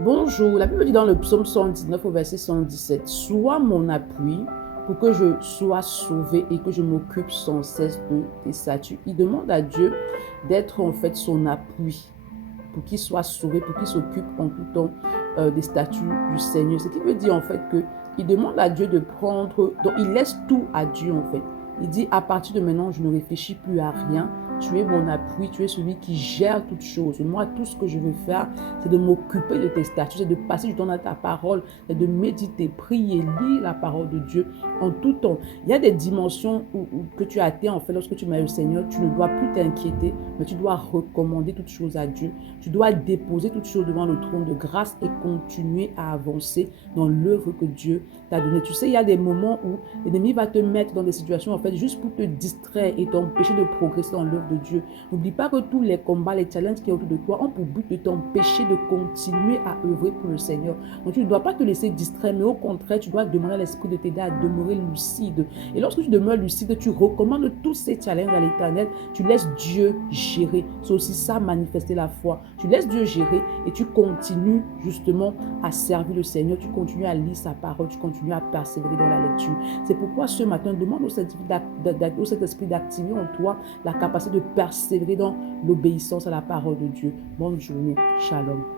Bonjour, la Bible dit dans le psaume 119 au verset 117, sois mon appui pour que je sois sauvé et que je m'occupe sans cesse de tes statuts. Il demande à Dieu d'être en fait son appui pour qu'il soit sauvé, pour qu'il s'occupe en tout temps des statuts du Seigneur. Ce qui veut dire en fait que il demande à Dieu de prendre, donc il laisse tout à Dieu en fait. Il dit à partir de maintenant, je ne réfléchis plus à rien. Tu es mon appui, tu es celui qui gère toutes choses. Moi, tout ce que je veux faire, c'est de m'occuper de tes statuts, c'est de passer du temps dans ta parole, c'est de méditer, prier, lire la parole de Dieu en tout temps. Il y a des dimensions que tu as atteint en fait lorsque tu mets le Seigneur, tu ne dois plus t'inquiéter, mais tu dois recommander toutes choses à Dieu. Tu dois déposer toutes choses devant le trône de grâce et continuer à avancer dans l'œuvre que Dieu t'a donnée. Tu sais, il y a des moments où l'ennemi va te mettre dans des situations en fait juste pour te distraire et t'empêcher de progresser dans l'œuvre de Dieu. N'oublie pas que tous les combats, les challenges qui sont autour de toi ont pour but de t'empêcher de continuer à œuvrer pour le Seigneur. Donc tu ne dois pas te laisser distraire, mais au contraire, tu dois demander à l'Esprit de t'aider à demeurer lucide. Et lorsque tu demeures lucide, tu recommandes tous ces challenges à l'Éternel, tu laisses Dieu gérer. C'est aussi ça, manifester la foi. Tu laisses Dieu gérer et tu continues justement à servir le Seigneur, tu continues à lire sa parole, tu continues à persévérer dans la lecture. C'est pourquoi ce matin, demande au Saint-Esprit d'activer en toi la capacité de persévérer dans l'obéissance à la parole de Dieu. Bonne journée. Shalom.